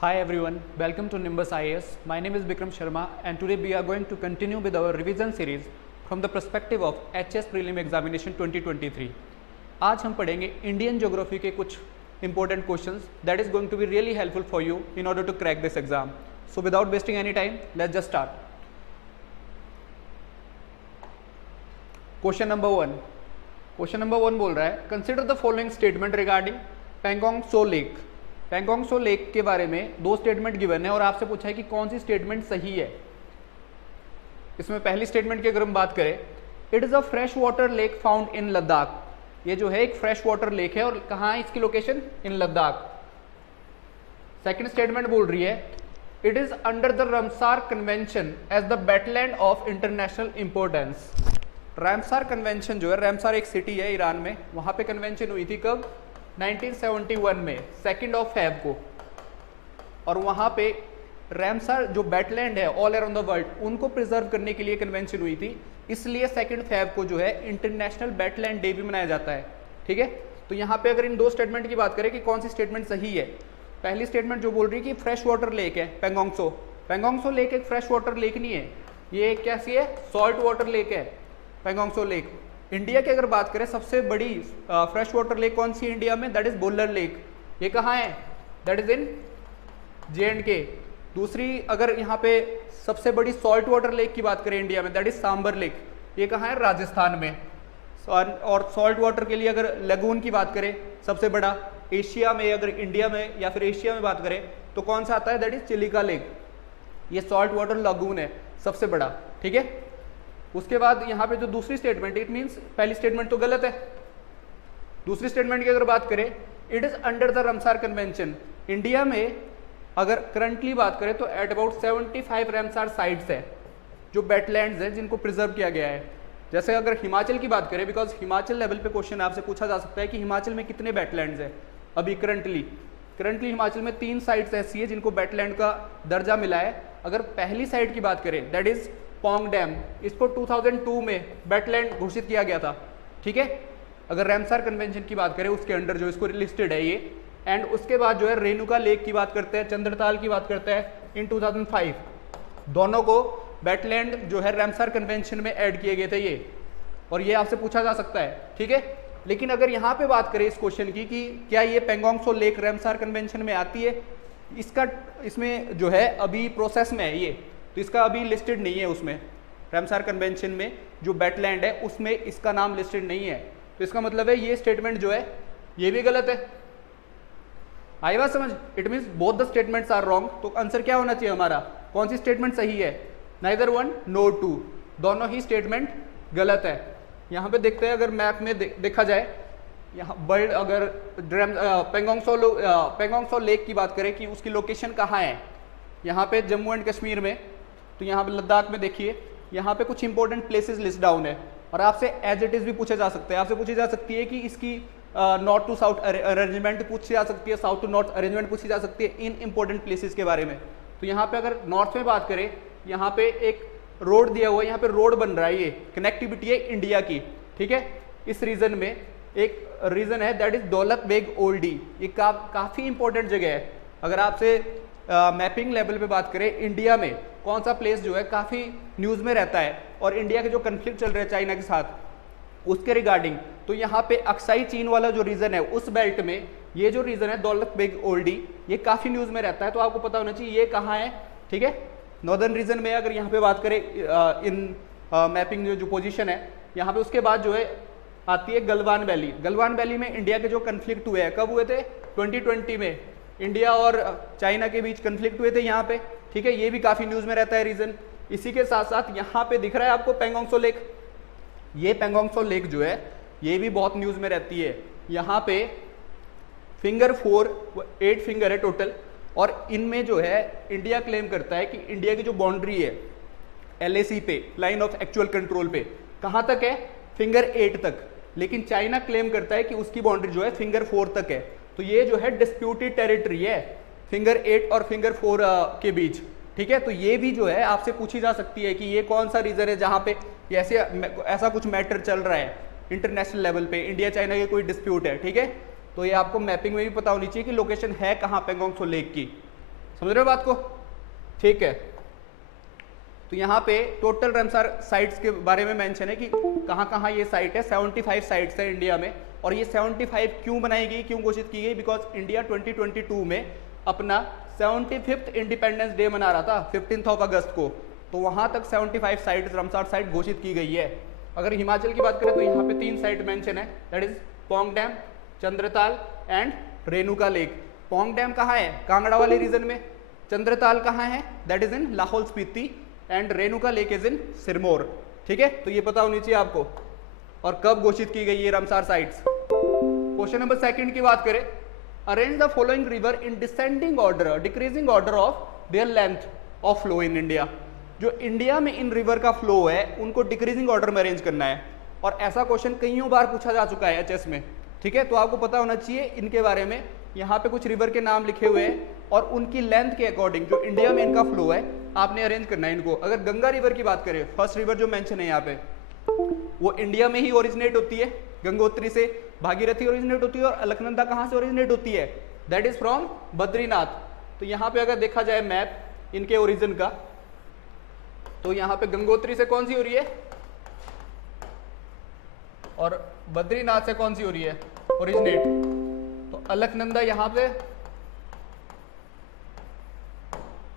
Hi everyone, welcome to Nimbus IAS. My name is Bikram Sharma and today we are going to continue with our revision series from the perspective of HS Prelim Examination 2023. आज हम पढ़ेंगे Indian geography के कुछ important questions that is going to be really helpful for you in order to crack this exam. So without wasting any time, let's just start. Question number 1. Question number 1 बोल रहा है Consider the following statement regarding Pangong Tso Lake. Pangong Tso lake के बारे में दो statement given है और आपसे पूछा है कि कौन सी स्टेटमेंट सही है। इसमें पहली स्टेटमेंट की अगर हम बात करें, it is a fresh water lake found in Ladakh. ये जो है एक फ्रेश वाटर लेक है और कहाँ है इसकी location? In Ladakh. Second statement बोल रही है it is under the Ramsar convention as the wetland of international importance. Ramsar convention जो है, रामसार एक सिटी है ईरान में, वहां पे कन्वेंशन हुई थी कब? 1971 में 2 फेब को। और वहां पे रामसार जो वेटलैंड है ऑल अराउंड द वर्ल्ड, उनको प्रिजर्व करने के लिए कन्वेंशन हुई थी, इसलिए 2 फेब को जो है इंटरनेशनल वेटलैंड डे भी मनाया जाता है। ठीक है, तो यहाँ पे अगर इन दो स्टेटमेंट की बात करें कि कौन सी स्टेटमेंट सही है, पहली स्टेटमेंट जो बोल रही है कि फ्रेश वाटर लेक है पैंगोंग सो। पैंगोंग सो लेक एक फ्रेश वाटर लेक नहीं है, ये एक कैसी है? सॉल्ट वाटर लेक है पैंगोंग सो लेक। इंडिया की अगर बात करें सबसे बड़ी फ्रेश वाटर लेक कौन सी है इंडिया में? That is Wular lake. ये कहाँ है? That is in JNK। दूसरी अगर यहाँ पे सबसे बड़ी सॉल्ट वाटर लेक की बात करें इंडिया में, दैट इज सांबर लेक। ये कहाँ है? राजस्थान में। और सॉल्ट वाटर के लिए अगर लगून की बात करें सबसे बड़ा एशिया में, अगर इंडिया में या फिर एशिया में बात करें तो कौन सा आता है? That is Chilika lake. ये सॉल्ट वाटर लगून है सबसे बड़ा। ठीक है, उसके बाद यहाँ पे जो दूसरी स्टेटमेंट, इट मींस पहली स्टेटमेंट तो गलत है। दूसरी स्टेटमेंट की अगर बात करें, it is under the Ramsar convention. India में अगर करंटली बात करें तो एट अबाउट 75 रामसार साइट्स है जो वेटलैंड्स है जिनको प्रिजर्व किया गया है। जैसे अगर हिमाचल की बात करें, बिकॉज हिमाचल लेवल पे क्वेश्चन आपसे पूछा जा सकता है कि हिमाचल में कितने वेटलैंड्स है अभी करंटली हिमाचल में 3 साइट्स ऐसी है जिनको वेटलैंड का दर्जा मिला है। अगर पहली साइट की बात करें, दैट इज पोंग डैम, इसको 2002 में वेटलैंड घोषित किया गया था। ठीक है, अगर रामसार कन्वेंशन की बात करें उसके अंडर जो इसको लिस्टेड है ये। एंड उसके बाद जो है रेणुका लेक की बात करते हैं, चंद्रताल की बात करते हैं इन 2005। दोनों को वेटलैंड जो है रामसार कन्वेंशन में ऐड किए गए थे ये, और ये आपसे पूछा जा सकता है। ठीक है, लेकिन अगर यहाँ पे बात करें इस क्वेश्चन की कि क्या ये Pangong Tso lake Ramsar convention में आती है, इसमें जो है अभी प्रोसेस में है ये, तो इसका अभी लिस्टेड नहीं है उसमें। रामसार कन्वेंशन में जो वेटलैंड है उसमें इसका नाम लिस्टेड नहीं है, तो इसका मतलब है ये स्टेटमेंट जो है ये भी गलत है। आई बात समझ? It means both the statements are wrong. तो आंसर क्या होना चाहिए हमारा? कौन सी स्टेटमेंट सही है? नाइदर वन नो टू, दोनों ही स्टेटमेंट गलत है। यहाँ पे देखते हैं, अगर मैप में देखा जाए, यहाँ बर्ड अगर पैंगोंग सो लेक की बात करें कि उसकी लोकेशन कहाँ है, यहाँ पे जम्मू एंड कश्मीर में, तो यहाँ पे लद्दाख में देखिए, यहाँ पे कुछ इंपॉर्टेंट प्लेसेस लिस्ट डाउन है। और आपसे एज इट इज भी पूछे जा सकते हैं, आपसे पूछी जा सकती है कि इसकी नॉर्थ टू साउथ अरेंजमेंट पूछी जा सकती है, साउथ टू नॉर्थ अरेंजमेंट पूछी जा सकती है इन इंपॉर्टेंट प्लेसेस के बारे में। तो यहाँ पे अगर नॉर्थ में बात करें, यहाँ पे एक रोड दिया हुआ है, यहाँ पे रोड बन रहा है, ये कनेक्टिविटी है इंडिया की। ठीक है, इस रीजन में एक रीजन है दैट इज दौलत बेग ओल्डी। ये काफी इंपॉर्टेंट जगह है। अगर आपसे मैपिंग लेवल पे बात करें, इंडिया में कौन सा प्लेस जो है काफी न्यूज में रहता है और इंडिया के जो कन्फ्लिक्ट चल रहे हैं चाइना के साथ उसके रिगार्डिंग, तो यहाँ पे अक्साई चीन वाला जो रीजन है उस बेल्ट में ये जो रीजन है दौलत बेग ओल्डी, ये काफी न्यूज में रहता है, तो आपको पता होना चाहिए ये कहाँ है। ठीक है, नॉर्दर्न रीजन में अगर यहाँ पे बात करें इन मैपिंग जो पोजिशन है यहाँ पे, उसके बाद जो है आती है गलवान वैली। गलवान वैली में इंडिया के जो कन्फ्लिक्ट हुए हैं, कब हुए थे? 2020 में इंडिया और चाइना के बीच कन्फ्लिक्ट हुए थे यहाँ पे। ठीक है, ये भी काफी न्यूज में रहता है रीजन। इसी के साथ साथ यहाँ पे दिख रहा है आपको पैंगोंग सो लेक। ये पैंगोंग सो लेक जो है ये भी बहुत न्यूज में रहती है। यहाँ पे फिंगर 8 फिंगर है टोटल, और इनमें जो है इंडिया क्लेम करता है कि इंडिया की जो बाउंड्री है LAC पे, लाइन ऑफ एक्चुअल कंट्रोल पे, कहाँ तक है? फिंगर 8 तक। लेकिन चाइना क्लेम करता है कि उसकी बाउंड्री जो है फिंगर 4 तक है। तो ये जो है डिस्प्यूटेड टेरिटरी है फिंगर 8 और फिंगर 4 के बीच। ठीक है, तो ये भी जो है आपसे पूछी जा सकती है कि ये कौन सा रीजन है जहां पे ऐसा कुछ मैटर चल रहा है इंटरनेशनल लेवल पे, इंडिया चाइना के कोई डिस्प्यूट है। ठीक है, तो ये आपको मैपिंग में भी पता होनी चाहिए कि लोकेशन है कहाँ पैंगोंग सो लेक की। समझ रहे हो बात को? ठीक है, तो यहाँ पे टोटल रमसार साइट्स के बारे में मेंशन है कि कहाँ कहाँ ये साइट है। 75 साइट्स है इंडिया में, और ये 75 क्यों बनाई गई, क्यों घोषित की गई? बिकॉज इंडिया 2022 में अपना 75th इंडिपेंडेंस डे मना रहा था 15 अगस्त को, तो वहाँ तक 75 साइट्स रमसार साइट घोषित की गई है। अगर हिमाचल की बात करें तो यहाँ पे 3 साइट मेंशन है, that is Pong dam, Chandratal and Renuka lake. Pong dam कहाँ है? कांगड़ा वाले रीजन में। चंद्रताल कहाँ है? That is in Lahaul Spiti, and Renuka lake is in Sirmaur. ठीक है, तो ये पता होनी चाहिए आपको। और कब घोषित की गई ये रमसार साइट्स? क्वेश्चन नंबर 2 की बात करें, arrange the following river in descending order, decreasing order of their length of flow in India. जो इंडिया में इन रिवर का फ्लो है उनको डिक्रीजिंग ऑर्डर में अरेंज करना है, और ऐसा क्वेश्चन कईयों बार पूछा जा चुका है एचएस में। ठीक है, तो आपको पता होना चाहिए इनके बारे में। यहाँ पे कुछ रिवर के नाम लिखे हुए हैं और उनकी लेंथ के अकॉर्डिंग जो इंडिया में इनका फ्लो है आपने अरेंज करना है इनको। अगर गंगा रिवर की बात करें, फर्स्ट रिवर जो मेंशन है यहाँ पे, वो इंडिया में ही ओरिजिनेट होती है, गंगोत्री से भागीरथी ओरिजिनेट होती है, और अलकनंदा कहाँ से ओरिजिनेट होती है? That is from Badrinath. तो यहाँ पे अगर देखा जाए मैप इनके ओरिजिन का, तो यहाँ पे गंगोत्री से कौन सी हो रही है और बद्रीनाथ से कौन सी हो रही है ओरिजिनेट? तो अलकनंदा यहाँ पे,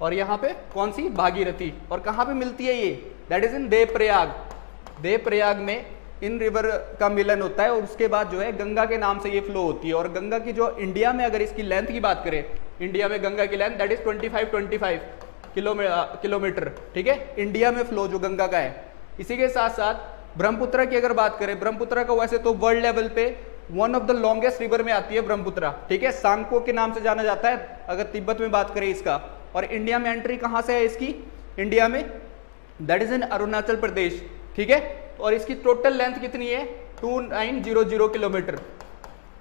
और यहाँ पे कौन सी? भागीरथी। और कहाँ पे मिलती है ये? दैट इज इन देवप्रयाग। देवप्रयाग में इन रिवर का मिलन होता है, और उसके बाद जो है गंगा के नाम से ये फ्लो होती है। और गंगा की जो इंडिया में अगर इसकी लेंथ की बात करें, इंडिया में गंगा की लेंथ दैट इज 25 किलोमीटर। ठीक है, इंडिया में फ्लो जो गंगा का है। इसी के साथ साथ ब्रह्मपुत्र की अगर बात करें, ब्रह्मपुत्र का वैसे तो वर्ल्ड लेवल पे one of the longest river में आती है ब्रह्मपुत्र। ठीक है, सांगपो के नाम से जाना जाता है अगर तिब्बत में बात करें इसका। और इंडिया में एंट्री कहाँ से है इसकी? इंडिया में दैट इज इन अरुणाचल प्रदेश। ठीक है, और इसकी टोटल लेंथ कितनी है? 2900 किलोमीटर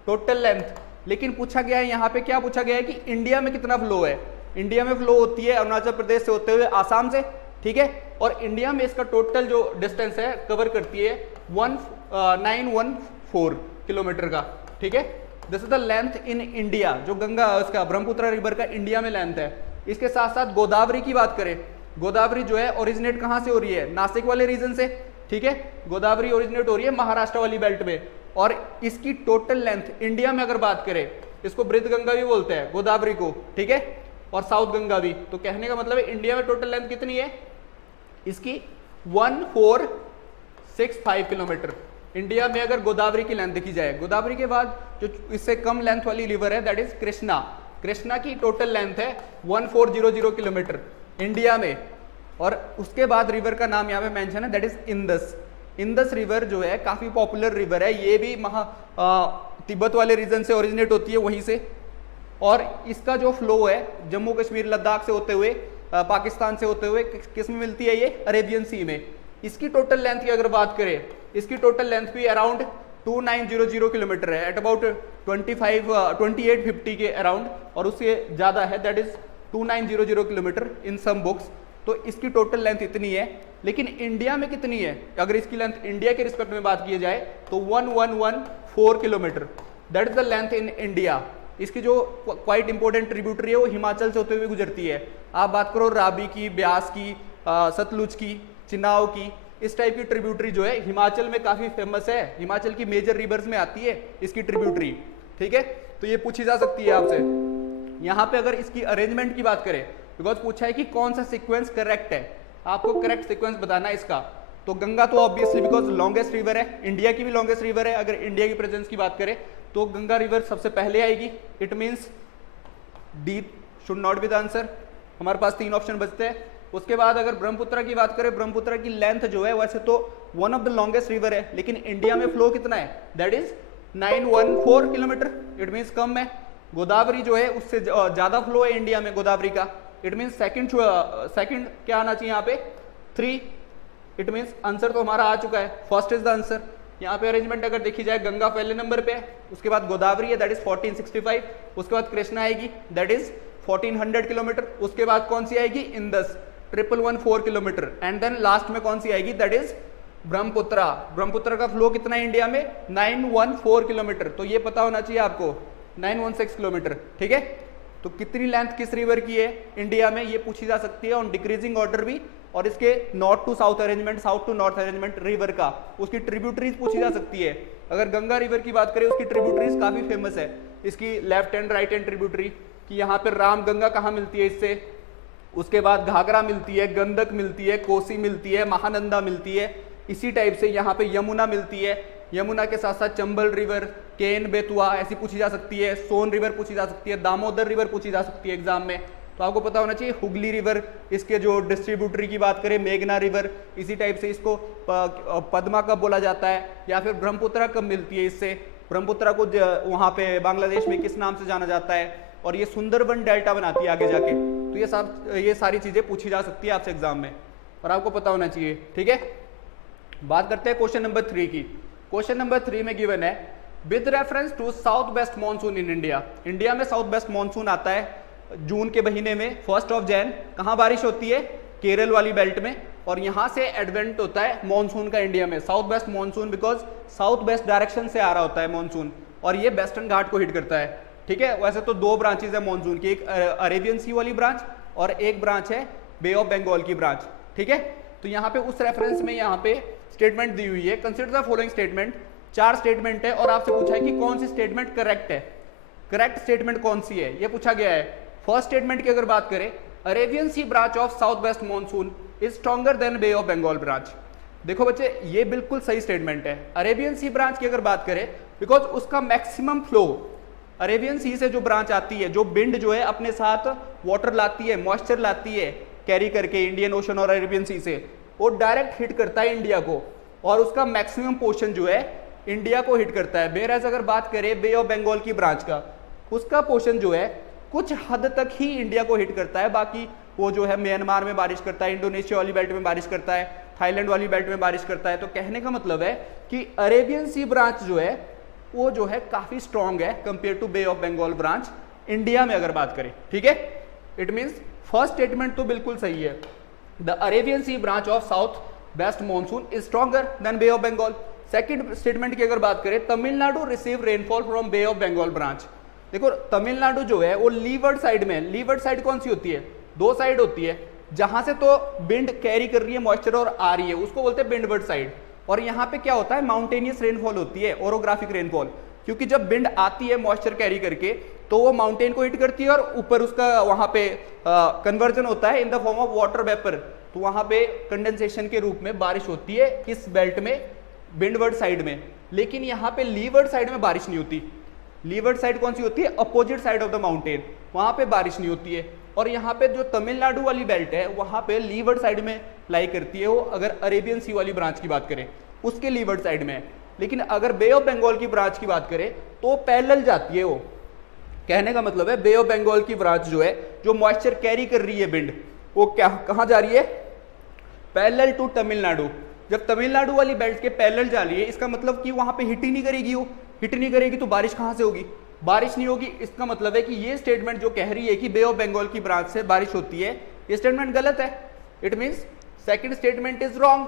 टोटल लेंथ। लेकिन पूछा गया है यहाँ पे, क्या पूछा गया है कि इंडिया में कितना फ्लो है? इंडिया में फ्लो होती है अरुणाचल प्रदेश से होते हुए आसाम से। ठीक है, और इंडिया में इसका टोटल जो डिस्टेंस है कवर करती है 1914 किलोमीटर का। ठीक है, this is the length in India, जो गंगा उसका ब्रह्मपुत्र रिवर का इंडिया में लेंथ है। इसके साथ साथ गोदावरी की बात करें, गोदावरी जो है ओरिजिनेट कहाँ से हो रही है? नासिक वाले रीजन से। ठीक है, गोदावरी ओरिजिनेट हो रही है महाराष्ट्र वाली बेल्ट में, और इसकी टोटल लेंथ इंडिया में अगर बात करें, इसको बृहद गंगा भी बोलते हैं गोदावरी को। ठीक है, और साउथ गंगा भी। तो कहने का मतलब है इंडिया में टोटल लेंथ कितनी है इसकी? 1465 किलोमीटर। इंडिया में अगर गोदावरी की लेंथ देखी जाए, गोदावरी के बाद जो इससे कम लेंथ वाली रिवर है दैट इज कृष्णा। कृष्णा की टोटल लेंथ है 1400 किलोमीटर इंडिया में। और उसके बाद रिवर का नाम यहाँ पे मेंशन है that is Indus. Indus river जो है काफी पॉपुलर रिवर है, ये भी तिब्बत वाले रीजन से ओरिजिनेट होती है वहीं से। और इसका जो फ्लो है जम्मू कश्मीर लद्दाख से होते हुए पाकिस्तान से होते हुए किस में मिलती है? ये अरेबियन सी में। इसकी टोटल लेंथ की अगर बात करें, इसकी टोटल लेंथ भी अराउंड 2900 किलोमीटर है, एट अबाउट 2850 के अराउंड, और उससे ज्यादा है that is 2900 kilometre in some books. तो इसकी टोटल लेंथ इतनी है। लेकिन इंडिया में कितनी है? अगर इसकी लेंथ इंडिया के रिस्पेक्ट में बात की जाए तो 1114 kilometre, that is the length in India. इसकी जो क्वाइट इंपॉर्टेंट ट्रिब्यूटरी है वो हिमाचल से होते हुए गुजरती है। आप बात करो रावी की, ब्यास की, सतलुज की, चिनाव की, इस टाइप की ट्रिब्यूटरी जो है हिमाचल में काफी फेमस है, हिमाचल की मेजर रिवर्स में आती है इसकी ट्रिब्यूटरी। ठीक है, तो ये पूछी जा सकती है आपसे। यहाँ पे अगर इसकी अरेंजमेंट की बात करें, बिकॉज पूछा है कि कौन सा सीक्वेंस करेक्ट है, आपको करेक्ट सीक्वेंस बताना है इसका। तो गंगा तो ऑब्वियसली बिकॉज लॉन्गेस्ट रिवर है, इंडिया की भी लॉन्गेस्ट रिवर है। अगर इंडिया की प्रेजेंस की बात करें तो गंगा रिवर सबसे पहले आएगी। It means D should not be the answer. हमारे पास 3 ऑप्शन बचते हैं। उसके बाद अगर ब्रह्मपुत्र की बात करें, ब्रह्मपुत्र की लेंथ जो है वैसे तो one of the longest river है, लेकिन इंडिया में फ्लो कितना है? That is 914 kilometre. It means कम है। गोदावरी जो है उससे ज्यादा फ्लो है इंडिया में गोदावरी का। इट मीन्स सेकंड क्या आना चाहिए यहाँ पे? 3। इट मीन्स आंसर तो हमारा आ चुका है, फर्स्ट इज द आंसर। यहाँ पे अरेंजमेंट अगर देखी जाए, गंगा पहले नंबर पे है, उसके बाद गोदावरी है दैट इज 1465, उसके बाद कृष्णा आएगी दैट इज 1400 किलोमीटर, उसके बाद कौन सी आएगी? Indus 1114 kilometre, and then last में कौन सी आएगी? That is Brahmaputra. ब्रह्मपुत्र का फ्लो कितना है इंडिया में? 914 किलोमीटर। तो ये पता होना चाहिए आपको, 916 किलोमीटर। ठीक है, तो कितनी लेंथ किस रिवर की है इंडिया में, ये पूछी जा सकती है ऑन डिक्रीजिंग ऑर्डर भी, और इसके north to south arrangement, south to north arrangement river का, उसकी ट्रिब्यूटरीज पूछी जा सकती है। अगर गंगा रिवर की बात करें उसकी ट्रिब्यूटरीज काफी फेमस है, इसकी left hand right hand tributary, कि यहाँ पे राम गंगा कहाँ मिलती है इससे, उसके बाद घाघरा मिलती है, गंडक मिलती है, कोसी मिलती है, महानंदा मिलती है। इसी टाइप से यहाँ पे यमुना मिलती है, यमुना के साथ साथ चंबल रिवर, केन, बेतुआ ऐसी पूछी जा सकती है, सोन रिवर पूछी जा सकती है, दामोदर रिवर पूछी जा सकती है एग्जाम में। तो आपको पता होना चाहिए हुगली रिवर, इसके जो डिस्ट्रीब्यूटरी की बात करें मेघना रिवर, इसी टाइप से इसको पद्मा कब बोला जाता है, या फिर ब्रह्मपुत्रा कब मिलती है इससे, ब्रह्मपुत्रा को वहाँ पे बांग्लादेश में किस नाम से जाना जाता है, और ये सुंदरबन डेल्टा बनाती है आगे जाके। तो ये सारी चीजें पूछी जा सकती है आपसे एग्जाम में, और आपको पता होना चाहिए। ठीक है, बात करते हैं क्वेश्चन नंबर 3 की। क्वेश्चन नंबर 3 में गिवन है with reference to south west monsoon in India, India में साउथ वेस्ट मानसून आता है जून के महीने में, 1 Jan। कहाँ बारिश होती है, केरल वाली बेल्ट में, और यहाँ से एडवेंट होता है मानसून का इंडिया में, south west monsoon, because south west direction से आ रहा होता है मानसून, और ये वेस्टर्न घाट को हिट करता है। ठीक है, वैसे तो 2 ब्रांचेज है मानसून की, एक अरेबियन सी वाली ब्रांच और एक ब्रांच है बे ऑफ बंगाल की ब्रांच। ठीक है, तो यहाँ पे उस रेफरेंस में यहाँ पे स्टेटमेंट दी हुई है, consider the following statement. 4 statement है और आपसे पूछा है कि कौन सी स्टेटमेंट करेक्ट है, करेक्ट स्टेटमेंट कौन सी है, ये पूछा गया है। फर्स्ट स्टेटमेंट की अगर बात करें, Arabian Sea branch of south west monsoon is stronger than Bay of Bengal branch. देखो बच्चे, ये बिल्कुल सही स्टेटमेंट है। अरेबियन सी ब्रांच की अगर बात करें, बिकॉज उसका मैक्सिमम फ्लो, अरेबियन सी से जो ब्रांच आती है, जो विंड जो है अपने साथ वाटर लाती है, मॉइस्चर लाती है कैरी करके इंडियन ओशन और अरेबियन सी से, वो डायरेक्ट हिट करता है इंडिया को, और उसका मैक्सिमम पोर्शन जो है इंडिया को हिट करता है। बेराज अगर बात करें बे ऑफ बंगाल की ब्रांच का, उसका पोर्शन जो है कुछ हद तक ही इंडिया को हिट करता है, बाकी वो जो है म्यांमार में बारिश करता है, इंडोनेशिया वाली बेल्ट में बारिश करता है, थाईलैंड वाली बेल्ट में बारिश करता है। तो कहने का मतलब है कि अरेबियन सी ब्रांच जो है वो जो है काफी स्ट्रॉन्ग है compare to Bay of Bengal branch India में अगर बात करें। ठीक है, इट मींस फर्स्ट स्टेटमेंट तो बिल्कुल सही है, the Arabian Sea branch of south west monsoon is stronger than Bay of Bengal. Second statement की अगर बात करें, Tamil Nadu receive rainfall from Bay of Bengal branch. देखो तमिलनाडु जो है वो लीवर्ड साइड में, लीवर्ड साइड कौन सी होती है, 2 साइड होती है, जहां से तो विंड कैरी कर रही है मॉइस्चर और आ रही है, उसको बोलते हैं विंडवर्ड साइड। और यहाँ पे क्या होता है, माउंटेनियस रेनफॉल होती है, ओरोग्राफिक रेनफॉल, क्योंकि जब विंड आती है मॉइस्चर कैरी करके तो वो माउंटेन को हिट करती है, और ऊपर उसका वहां पे कन्वर्जन होता है in the form of water vapour, तो वहां पे कंडेंसेशन के रूप में बारिश होती है किस बेल्ट में, विंडवर्ड साइड में। लेकिन यहाँ पे लीवर्ड साइड में बारिश नहीं होती। लीवर्ड साइड कौन सी होती है, opposite side of the mountain, वहां पे बारिश नहीं होती है। और यहाँ पे जो तमिलनाडु वाली बेल्ट है वहां पे लीवर्ड साइड में लाई करती है वो, अगर अरेबियन सी वाली ब्रांच की बात करें उसके लीवर्ड साइड में। लेकिन अगर बे ऑफ बंगाल की ब्रांच की बात करें तो पैरेलल जाती है वो। कहने का मतलब है बे ऑफ बंगाल की ब्रांच जो है, जो मॉइस्चर कैरी कर रही है विंड, वो क्या कहां जा रही है, पैरेलल टू तमिलनाडु। जब तमिलनाडु वाली बेल्ट के पैरेलल जा रही है, इसका मतलब कि वहां पे हिट ही नहीं करेगी, वो हिट नहीं करेगी तो बारिश कहां से होगी, बारिश नहीं होगी। इसका मतलब है कि ये स्टेटमेंट जो कह रही है कि बे ऑफ बंगाल की ब्रांच से बारिश होती है, ये स्टेटमेंट गलत है। It means second statement is wrong.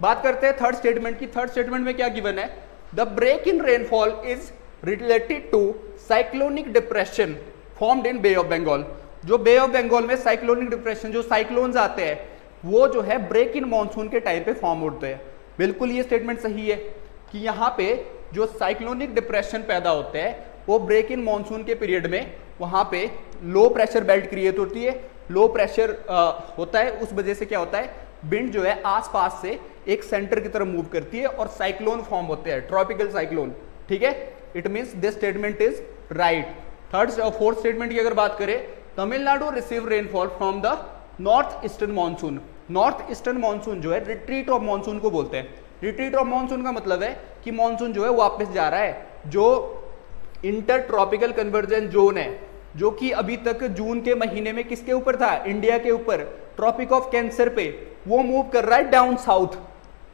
बात करते हैं थर्ड स्टेटमेंट की। थर्ड स्टेटमेंट में क्या गिवन है, the break in rainfall is related to cyclonic depression formed in Bay of Bengal. जो बे ऑफ बंगाल में साइक्लोनिक डिप्रेशन, जो साइक्लोन्स आते हैं, वो जो है ब्रेक इन मानसून के टाइम पे फॉर्म होते हैं। बिल्कुल ये स्टेटमेंट सही है कि यहाँ पे जो साइक्लोनिक डिप्रेशन पैदा होते हैं वो ब्रेक इन मानसून के पीरियड में वहां पे लो प्रेशर बेल्ट क्रिएट होती है, लो प्रेशर होता है, उस वजह से क्या होता है, विंड जो है आसपास से एक सेंटर की तरफ मूव करती है और साइक्लोन फॉर्म होते हैं, ट्रॉपिकल साइक्लोन। ठीक है, it means this statement is right. Third और फोर्थ स्टेटमेंट की अगर बात करें, Tamil Nadu receive rainfall from the north eastern monsoon. North eastern monsoon जो है रिट्रीट ऑफ मानसून को बोलते हैं। रिट्रीट ऑफ मानसून का मतलब है कि मानसून जो है वापस जा रहा है। जो इंटर ट्रॉपिकल कन्वर्जेंस जोन है, जो कि अभी तक जून के महीने में किसके ऊपर था, इंडिया के ऊपर, ट्रॉपिक ऑफ कैंसर पे, वो मूव कर रहा है डाउन साउथ।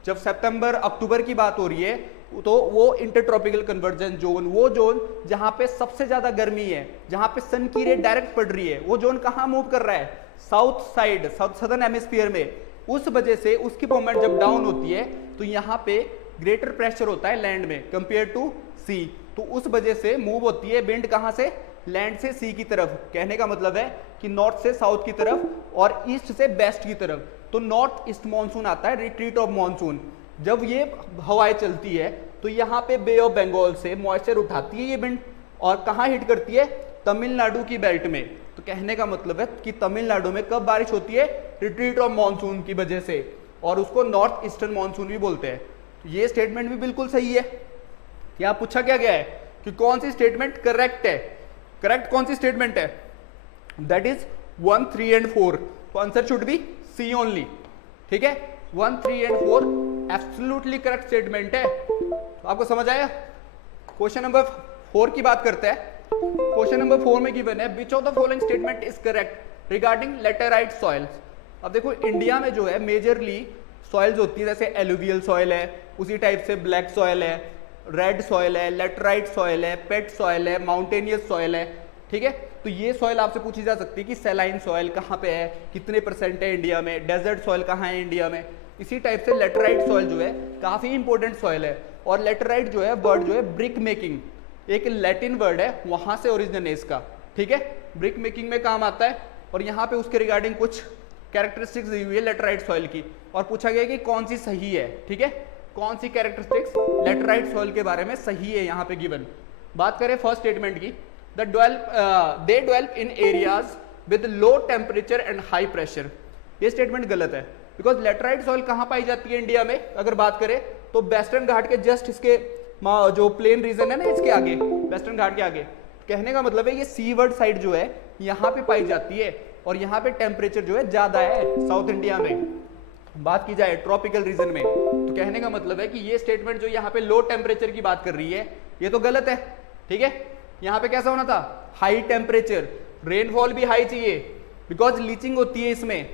जब सितंबर अक्टूबर की बात हो रही है तो वो इंटर ट्रॉपिकल कन्वर्जेंस जोन, वो जोन जहां पे सबसे ज्यादा गर्मी है, जहां पे सन की रे डायरेक्ट पड़ रही है, वो जोन कहां मूव कर रहा है, साउथ साइड, सदर्न हेमिस्फीयर में। उस वजह से उसकी मूवमेंट जब डाउन होती है तो यहाँ पे ग्रेटर प्रेशर होता है लैंड में कंपेयर टू सी, तो उस वजह से मूव होती है विंड कहां से, लैंड से सी की तरफ, कहने का मतलब है कि नॉर्थ से साउथ की तरफ और ईस्ट से वेस्ट की तरफ। तो नॉर्थ ईस्ट मानसून आता है, रिट्रीट ऑफ मानसून। जब ये हवाएं चलती है तो यहाँ पे बे ऑफ बंगाल से मॉइस्चर उठाती है ये विंड, और कहाँ हिट करती है, तमिलनाडु की बेल्ट में। तो कहने का मतलब है कि तमिलनाडु में कब बारिश होती है, रिट्रीट ऑफ मानसून की वजह से, और उसको नॉर्थ ईस्टर्न मानसून भी बोलते हैं। तो ये स्टेटमेंट भी बिल्कुल सही है। यहाँ पूछा क्या गया है कि कौन सी स्टेटमेंट करेक्ट है, करेक्ट कौन सी स्टेटमेंट है, दैट इज 1, 3 एंड 4। तो answer should be C only, ठीक है। 1, 3 एंड 4 एब्सोल्युटली करेक्ट स्टेटमेंट है। तो आपको समझ आया। क्वेश्चन नंबर 4 की बात करते हैं। क्वेश्चन नंबर 4 में गिवन है which of the following statement is correct regarding laterite soils. अब देखो इंडिया में जो है मेजरली सॉइल्स होती है, जैसे एलुवियल सॉइल है, उसी टाइप से ब्लैक सॉइल है, रेड सॉइल है, लेटराइट सॉइल है, पेट सॉइल है, माउंटेनियस सॉइल है, ठीक है। तो ये सॉइल आपसे पूछी जा सकती है कि सैलाइन सॉइल कहाँ पे है, कितने % है इंडिया में, डेजर्ट सॉइल कहाँ है इंडिया में। इसी टाइप से लेटराइट सॉइल जो है काफी इंपॉर्टेंट सॉइल है। और लेटराइट जो है वर्ड जो है ब्रिक मेकिंग, एक लैटिन वर्ड है, वहां से ओरिजिन है इसका, ठीक है। ब्रिक मेकिंग में काम आता है। और यहाँ पे उसके रिगार्डिंग कुछ कैरेक्टरिस्टिक्स दी हुई है लेटराइट सॉइल की, और पूछा गया कि कौन सी सही है, ठीक है, कौन सी कैरेक्टरिस्टिक्स लेटराइट सॉइल के बारे में सही है यहाँ पे गिवन। बात करें फर्स्ट स्टेटमेंट की, they develop in areas with low temperature and high pressure. ये स्टेटमेंट गलत है, बिकॉज लेटराइट सॉइल कहाँ पाई जाती है इंडिया में, अगर बात करें तो वेस्टर्न घाट के जस्ट इसके जो प्लेन रीजन है ना, इसके आगे, वेस्टर्न घाट के आगे। कहने का मतलब है ये सीवर्ड साइड जो है यहाँ पे पाई जाती है, और यहाँ पे टेम्परेचर जो है ज्यादा है साउथ इंडिया में। बात की जाए ट्रॉपिकल रीजन में, तो कहने का मतलब है कि ये स्टेटमेंट जो यहाँ पे लो टेम्परेचर की बात कर रही है, ये तो गलत है, ठीक है। यहाँ पे कैसा होना था, हाई टेम्परेचर, रेनफॉल भी हाई चाहिए, बिकॉज लीचिंग होती है इसमें।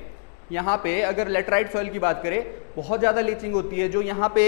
यहाँ पे अगर लेटराइट सॉइल की बात करें, बहुत ज्यादा लीचिंग होती है, जो यहाँ पे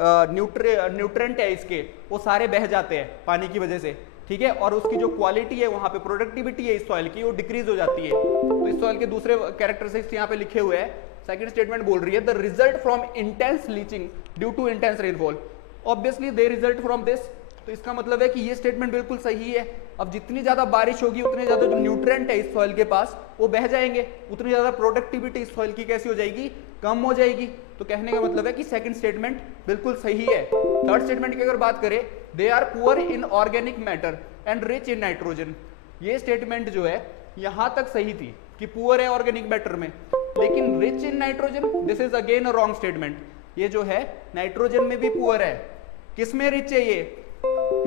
न्यूट्रेंट है इसके, वो सारे बह जाते हैं पानी की वजह से, ठीक है। और उसकी जो क्वालिटी है, वहां पे प्रोडक्टिविटी है इस सॉइल की, वो डिक्रीज हो जाती है। तो इस सॉइल के दूसरे कैरेक्टरिस्टिक्स यहाँ पे लिखे हुए हैं। सेकंड स्टेटमेंट बोल रही है the result from intense leaching due to intense rainfall, obviously they result from this. तो इसका मतलब है कि ये स्टेटमेंट बिल्कुल सही है। अब जितनी ज्यादा बारिश होगी, उतने ज्यादा जो न्यूट्रिएंट है इस सॉइल के पास वो बह जाएंगे, उतनी ज्यादा प्रोडक्टिविटी इस सॉइल की कैसी हो जाएगी, कम हो जाएगी। तो कहने का मतलब है कि सेकंड स्टेटमेंट बिल्कुल सही है। थर्ड स्टेटमेंट की अगर बात करें, they are poor in organic matter and rich in nitrogen. ये स्टेटमेंट जो है यहां तक सही थी कि पुअर है ऑर्गेनिक मैटर में, लेकिन rich in nitrogen, this is again a wrong statement. ये जो है नाइट्रोजन में भी पुअर है। किस में रिच है ये,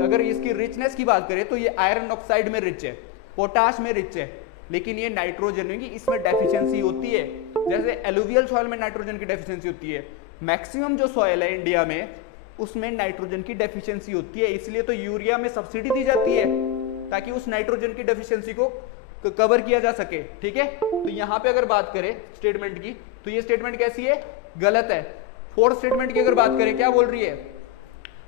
अगर इसकी रिचनेस की बात करें तो ये आयरन ऑक्साइड में रिच है, पोटाश में रिच है, लेकिन ये नाइट्रोजन में इसमें डेफिशिएंसी होती है। जैसे एलुवियल सॉइल में नाइट्रोजन की डेफिशिएंसी होती है, मैक्सिमम जो सॉइल है इंडिया में उसमें नाइट्रोजन की डेफिशिएंसी होती है। इसलिए तो यूरिया में सब्सिडी दी जाती है ताकि उस नाइट्रोजन की डेफिशिएंसी को कवर किया जा सके, ठीक है। तो यहाँ पे अगर बात करें स्टेटमेंट की, तो ये स्टेटमेंट कैसी है, गलत है। फोर्थ स्टेटमेंट की अगर बात करें, क्या बोल रही है,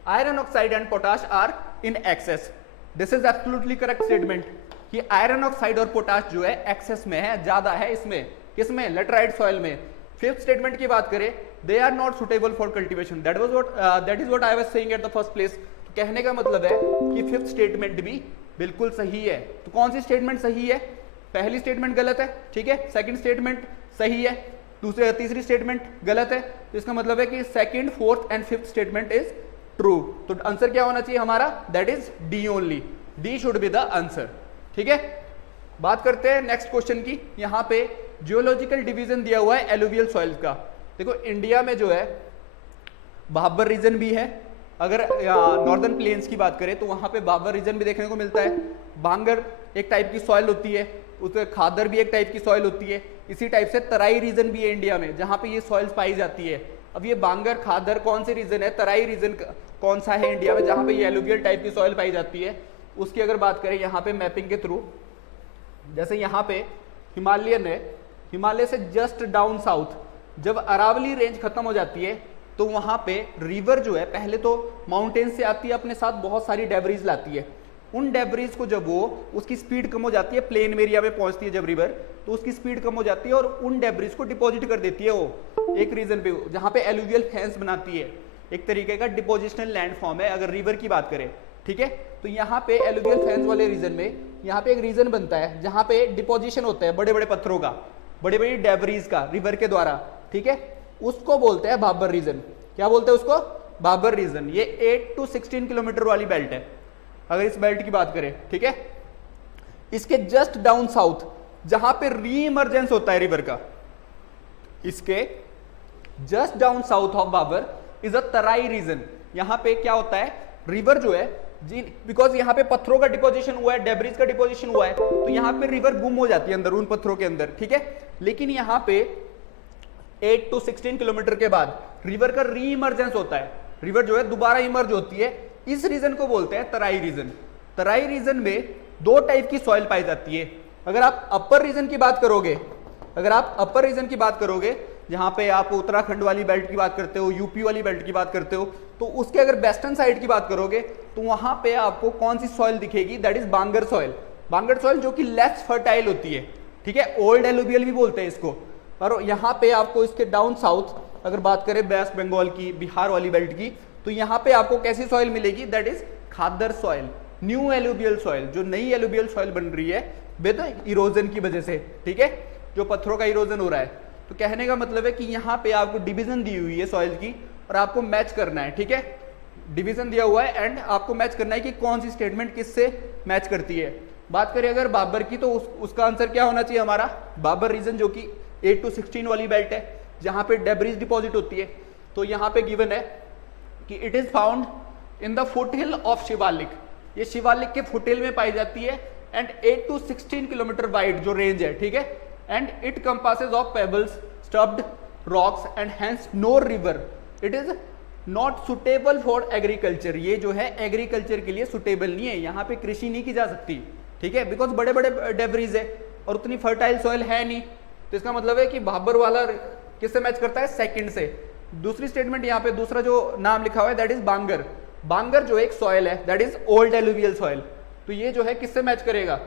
iron oxide and potash are in excess. This is absolutely correct statement कि आयरन ऑक्साइड और पोटाश जो है एक्सेस में है, ज्यादा है इसमें, किसमें, लेटराइट सॉइल में। फिफ्थ स्टेटमेंट की बात करें, they are not suitable for cultivation, that is what I was saying at the first place. कहने का मतलब है कि फिफ्थ स्टेटमेंट भी बिल्कुल सही है। तो कौन सी स्टेटमेंट सही है, पहली स्टेटमेंट गलत है, ठीक है, सेकंड स्टेटमेंट सही है, तीसरी स्टेटमेंट गलत है। तो इसका मतलब है कि second, fourth and fifth statement is true. तो आंसर क्या होना चाहिए हमारा, that is D only, D should be the answer, ठीक है। बात करते हैं नेक्स्ट क्वेश्चन की। यहाँ पे जियोलॉजिकल डिवीजन दिया हुआ है एलुवियल सॉइल्स का। देखो इंडिया में जो है भाबर रीजन भी है, अगर नॉर्दर्न प्लेन्स की बात करें तो वहां पे भाबर रीजन भी देखने को मिलता है। बांगर एक टाइप की सॉइल होती है, उसमें खादर भी एक टाइप की सॉइल होती है। इसी टाइप से तराई रीजन भी है इंडिया में, जहां पे ये सॉइल्स पाई जाती है। अब ये बांगर खादर कौन से रीजन है, तराई रीजन कौन सा है इंडिया में जहां पे ये एलुवियल टाइप की सॉइल पाई जाती है, उसकी अगर बात करें यहाँ पे मैपिंग के थ्रू, जैसे यहाँ पे हिमालयन है, हिमालय से जस्ट डाउन साउथ जब अरावली रेंज खत्म हो जाती है तो वहां पे रिवर जो है पहले तो माउंटेन से आती है, अपने साथ बहुत सारी डेब्रीज लाती है। उन डेब्रीज को जब वो उसकी स्पीड कम हो जाती है, प्लेन एरिया में पहुंचती है जब रिवर, तो उसकी स्पीड कम हो जाती है और उन डेब्रीज को डिपॉजिट कर देती है वो एक रीजन पे, जहां पे एलुवियल फेंस बनाती है। एक तरीके का डिपोजिशनल लैंड फॉर्म है अगर रिवर की बात करें, ठीक है। तो यहाँ पे एलुवियल फेंस वाले रीजन में यहाँ पे एक रीजन बनता है जहाँ पे डिपोजिशन होता है बड़े बड़े पत्थरों का, बड़ी बड़ी डेब्रीज का रिवर के द्वारा, ठीक है, उसको बोलते हैं भाबर रीजन। क्या बोलते हैं उसको? भाबर रीजन। ये 8 to 16 किलोमीटर वाली बेल्ट है अगर इस बेल्ट की बात करें, ठीक है। इसके जस्ट डाउन साउथ जहां पे रीइमर्जेंस होता है रिवर का, इसके just down south of Bhabar is a Terai region. यहां पे क्या होता है, रिवर जो है जी, बिकॉज यहाँ पे पत्थरों का डिपोजिशन हुआ है, डेब्रिज का डिपोजिशन हुआ है, तो यहाँ पे रिवर गुम हो जाती है अंदर उन पत्थरों के अंदर, ठीक है। लेकिन यहाँ पे 8 to 16 किलोमीटर के बाद रिवर का रीइमर्जेंस होता है, रिवर जो है दोबारा इमर्ज होती है। इस रीजन को बोलते हैं तराई रीजन। तराई रीजन में दो टाइप की सॉइल पाई जाती है। अगर आप अपर रीजन की बात करोगे, अगर आप अपर रीजन की बात करोगे जहां पे आप उत्तराखंड वाली बेल्ट की बात करते हो, यूपी वाली बेल्ट की बात करते हो, तो उसके अगर वेस्टर्न साइड की बात करोगे तो वहां पे आपको कौन सी सॉइल दिखेगी? That is Bangar soil. Bangar soil जो कि लेस फर्टाइल होती है, ठीक है, ओल्ड एलुवियल भी बोलते हैं इसको। और यहाँ पे आपको इसके डाउन साउथ अगर बात करें वेस्ट बंगाल की, बिहार वाली बेल्ट की, तो यहाँ पे आपको कैसी सॉइल मिलेगी? That is Khadar soil, new alluvial soil, जो नई एलुवियल सॉइल बन रही है विद इरोजन की वजह से, ठीक है, जो पत्थरों का इरोजन हो रहा है। तो कहने का मतलब है कि यहाँ पे आपको डिवीजन दी हुई है सॉइल की और आपको मैच करना है, ठीक है, डिवीजन दिया हुआ है एंड आपको मैच करना है कि कौन सी स्टेटमेंट किससे मैच करती है। बात करें अगर बाबर की, तो उसका आंसर क्या होना चाहिए हमारा? बाबर रीजन, जो कि 8 to 16 वाली बेल्ट है जहां पे डेब्रिज डिपॉजिट होती है। तो यहाँ पे गिवन है कि it is found in the foothill of Shivalik, ये शिवालिक के फुटहिल में पाई जाती है एंड 8 to 16 किलोमीटर वाइड जो रेंज है, ठीक है, and it compasses of pebbles, stubbed rocks and hence no river. It is not suitable for agriculture. ये जो है एग्रीकल्चर के लिए सुटेबल नहीं है, यहाँ पे कृषि नहीं की जा सकती, ठीक है, बिकॉज बड़े बड़े डेब्रिज है और उतनी फर्टाइल सॉइल है नहीं। तो इसका मतलब है कि भाबर वाला किससे मैच करता है? सेकंड से। दूसरी स्टेटमेंट यहाँ पे दूसरा जो नाम लिखा हुआ है दैट इज बांगर। बांगर जो एक सॉइल है that is old alluvial soil, तो ये जो है किससे मैच करेगा?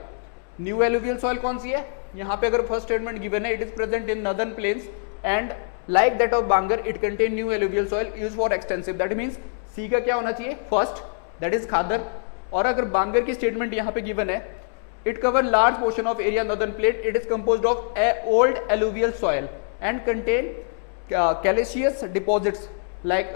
न्यू एलुवियल सॉइल कौन सी है? यहाँ पे अगर फर्स्ट स्टेटमेंट गिवन है, it is present in northern plains and like that of Bangar it contain new alluvial soil use for extensive. That means C का क्या होना चाहिए? First, that is Khadar. और अगर बांगर की स्टेटमेंट यहाँ पे गिवन है, it cover large portion of area northern plate, it is composed of a old alluvial soil and contain calcareous deposits like